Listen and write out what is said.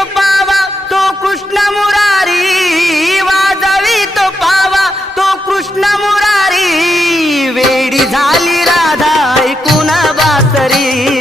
तो पावा तो कृष्ण मुरारी, वाजवी तो पावा तो कृष्ण मुरारी, वेडी झाली राधा ऐकून बासरी.